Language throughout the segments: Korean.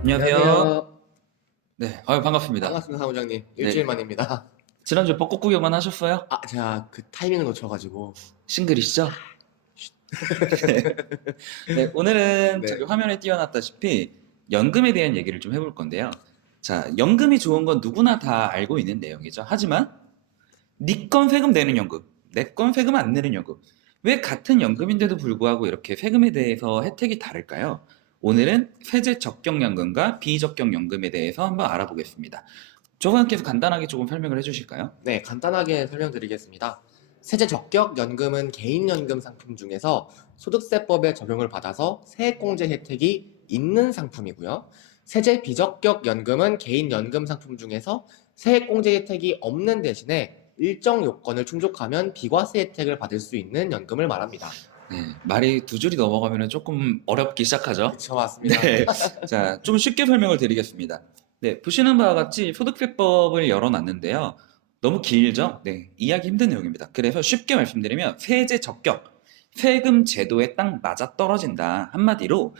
안녕하세요. 안녕하세요. 네, 반갑습니다. 반갑습니다, 사무장님. 네, 일주일 만입니다. 지난주 벚꽃 구경만 하셨어요? 제가 그 타이밍을 놓쳐가지고. 싱글이시죠? 네. 네, 오늘은 저기 네. 화면에 띄워놨다시피 연금에 대한 얘기를 좀 해볼 건데요. 자, 연금이 좋은 건 누구나 다 알고 있는 내용이죠. 하지만 네 건 세금 내는 연금, 내 건 세금 안 내는 연금. 왜 같은 연금인데도 불구하고 이렇게 세금에 대해서 혜택이 다를까요? 오늘은 세제 적격 연금과 비적격 연금에 대해서 한번 알아보겠습니다. 조관께서 간단하게 조금 설명을 해주실까요? 네, 간단하게 설명드리겠습니다. 세제 적격 연금은 개인연금 상품 중에서 소득세법에 적용을 받아서 세액공제 혜택이 있는 상품이고요. 세제 비적격 연금은 개인연금 상품 중에서 세액공제 혜택이 없는 대신에 일정 요건을 충족하면 비과세 혜택을 받을 수 있는 연금을 말합니다. 네, 말이 두 줄이 넘어가면 조금 어렵기 시작하죠. 그쵸, 맞습니다. 네, 자, 좀 쉽게 설명을 드리겠습니다. 네, 보시는 바와 같이 소득세법을 열어놨는데요. 너무 길죠? 네, 이해하기 힘든 내용입니다. 그래서 쉽게 말씀드리면 세제 적격, 세금 제도에 딱 맞아떨어진다. 한마디로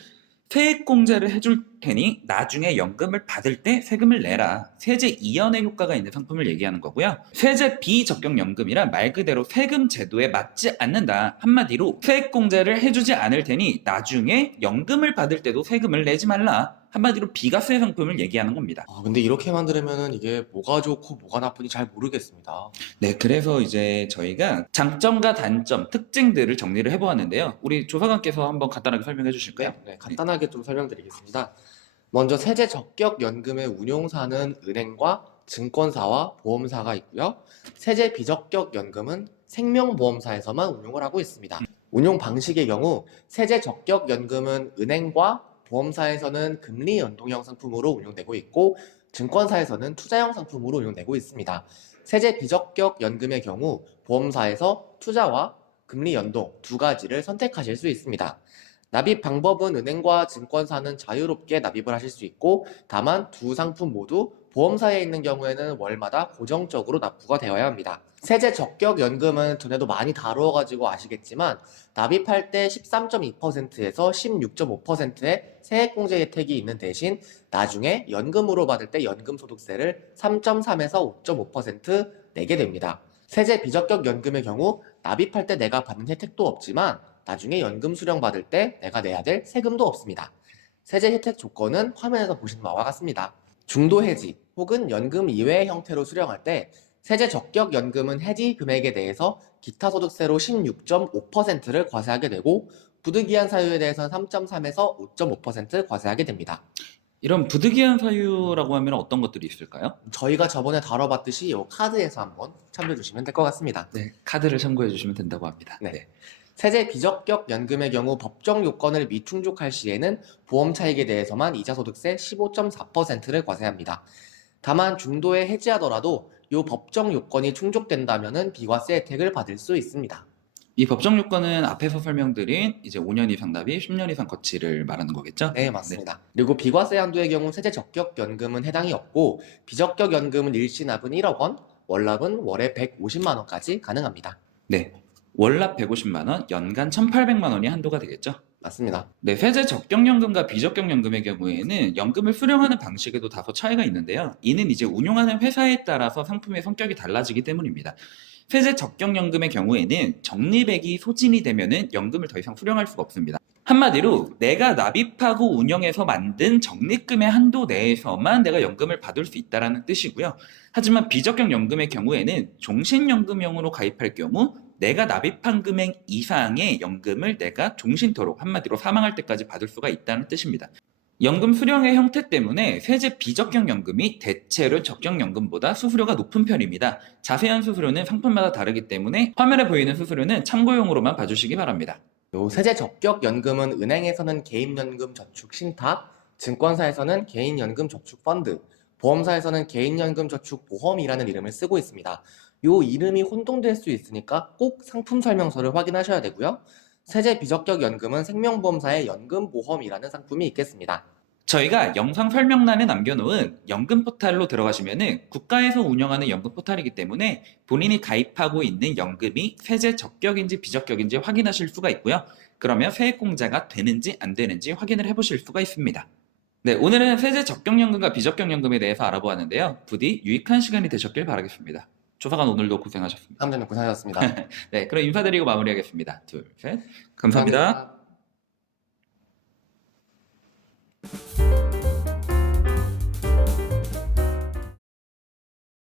세액공제를 해줄 테니 나중에 연금을 받을 때 세금을 내라. 세제 이연의 효과가 있는 상품을 얘기하는 거고요. 세제 비적격연금이란 말 그대로 세금 제도에 맞지 않는다. 한마디로 세액공제를 해주지 않을 테니 나중에 연금을 받을 때도 세금을 내지 말라. 한마디로 비과세 상품을 얘기하는 겁니다. 근데 이렇게만 들으면은 이게 뭐가 좋고 뭐가 나쁜지 잘 모르겠습니다. 네, 그래서 이제 저희가 장점과 단점, 특징들을 정리를 해보았는데요. 우리 조사관께서 한번 간단하게 설명해 주실까요? 네, 간단하게 좀 설명드리겠습니다. 먼저 세제 적격 연금의 운용사는 은행과 증권사와 보험사가 있고요. 세제 비적격 연금은 생명보험사에서만 운용을 하고 있습니다. 운용 방식의 경우 세제 적격 연금은 은행과 보험사에서는 금리 연동형 상품으로 운용되고 있고 증권사에서는 투자형 상품으로 운용되고 있습니다. 세제 비적격 연금의 경우 보험사에서 투자와 금리 연동 두 가지를 선택하실 수 있습니다. 납입 방법은 은행과 증권사는 자유롭게 납입을 하실 수 있고 다만 두 상품 모두 보험사에 있는 경우에는 월마다 고정적으로 납부가 되어야 합니다. 세제 적격 연금은 전에도 많이 다루어가지고 아시겠지만 납입할 때 13.2%에서 16.5%의 세액공제 혜택이 있는 대신 나중에 연금으로 받을 때 연금소득세를 3.3에서 5.5% 내게 됩니다. 세제 비적격 연금의 경우 납입할 때 내가 받는 혜택도 없지만 나중에 연금 수령 받을 때 내가 내야 될 세금도 없습니다. 세제 혜택 조건은 화면에서 보시는 바와 같습니다. 중도 해지 혹은 연금 이외의 형태로 수령할 때 세제 적격 연금은 해지 금액에 대해서 기타 소득세로 16.5%를 과세하게 되고 부득이한 사유에 대해서는 3.3에서 5.5% 과세하게 됩니다. 이런 부득이한 사유라고 하면 어떤 것들이 있을까요? 저희가 저번에 다뤄봤듯이 이 카드에서 한번 참조해 주시면 될 것 같습니다. 네, 카드를 참고해 주시면 된다고 합니다. 네. 세제 비적격 연금의 경우 법정 요건을 미충족할 시에는 보험 차익에 대해서만 이자소득세 15.4%를 과세합니다. 다만 중도에 해지하더라도 이 법정 요건이 충족된다면 비과세 혜택을 받을 수 있습니다. 이 법정 요건은 앞에서 설명드린 이제 5년 이상 납입, 10년 이상 거치를 말하는 거겠죠? 네, 맞습니다. 그리고 비과세 한도의 경우 세제 적격 연금은 해당이 없고 비적격 연금은 일시납은 1억 원, 월납은 월에 150만 원까지 가능합니다. 네. 월납 150만 원, 연간 1,800만 원이 한도가 되겠죠? 맞습니다. 네, 세제 적격연금과 비적격연금의 경우에는 연금을 수령하는 방식에도 다소 차이가 있는데요. 이는 이제 운용하는 회사에 따라서 상품의 성격이 달라지기 때문입니다. 세제 적격연금의 경우에는 적립액이 소진이 되면은 연금을 더 이상 수령할 수가 없습니다. 한마디로 내가 납입하고 운영해서 만든 적립금의 한도 내에서만 내가 연금을 받을 수 있다는 뜻이고요. 하지만 비적격연금의 경우에는 종신연금형으로 가입할 경우 내가 납입한 금액 이상의 연금을 내가 종신토록 한마디로 사망할 때까지 받을 수가 있다는 뜻입니다. 연금 수령의 형태 때문에 세제 비적격연금이 대체로 적격연금보다 수수료가 높은 편입니다. 자세한 수수료는 상품마다 다르기 때문에 화면에 보이는 수수료는 참고용으로만 봐주시기 바랍니다. 세제 적격 연금은 은행에서는 개인연금 저축 신탁, 증권사에서는 개인연금 저축 펀드, 보험사에서는 개인연금 저축 보험이라는 이름을 쓰고 있습니다. 요 이름이 혼동될 수 있으니까 꼭 상품 설명서를 확인하셔야 되고요. 세제 비적격 연금은 생명보험사의 연금보험이라는 상품이 있겠습니다. 저희가 영상 설명란에 남겨놓은 연금 포탈로 들어가시면은 국가에서 운영하는 연금 포탈이기 때문에 본인이 가입하고 있는 연금이 세제 적격인지 비적격인지 확인하실 수가 있고요. 그러면 세액공제가 되는지 안 되는지 확인을 해보실 수가 있습니다. 네, 오늘은 세제 적격연금과 비적격연금에 대해서 알아보았는데요. 부디 유익한 시간이 되셨길 바라겠습니다. 조사관 오늘도 고생하셨습니다. 함정님 고생하셨습니다. 네, 그럼 인사드리고 마무리하겠습니다. 둘, 셋. 감사합니다. 감사합니다.